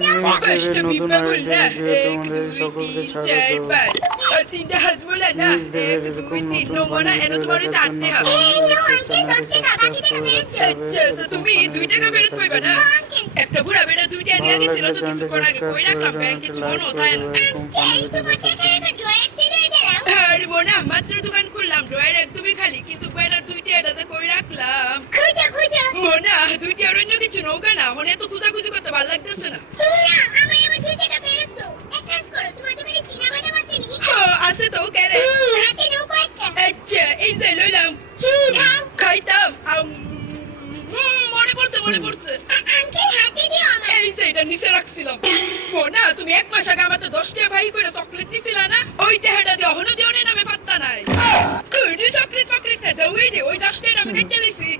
নিউজের নতুন আরেকটি ভিডিও তোমাদের সকলকে স্বাগত। নিউজের এরকম নতুন ফানি ভিডিও দেখার জন্য তোমাদের চ্যানেলটি সাবস্ক্রাইব করে রাখতে হবে। তুমি 2 টাকা ফেরত পাইবা না। একটা বুড়া বেটা 2 টাকা দিয়ে গেছিল তো কিছু করার আগে কই রাখলাম ব্যাংক কিছু মনে হয় না। এরকম ফানি ভিডিও দেখার জন্য আরে বোনা মাত্র দোকান খুললাম ড্রয়ার একদমই খালি কিন্তু বেটার 2 টাকাতে কই রাখলাম। বোনা 2 টাকার অন্য কিছু নৌকা না মনে তো খুঁজাখুঁজি করতে ভালো লাগতেছে না। আছে তো কেরে আচ্ছা এই যে লইলাম খাইতাম মনে পড়ছে এই যে এটা নিচে রাখছিলাম বোনা তুমি 1 মাস আগে আমার তো 10 টাকা ভাই করে চকলেট দিছিল না ওই টাকাটা দিয়ে অহনো দিও নামে পাত্তা নাই চকলেট না দাও ওই 10 টাকা আমি কেটে লইছি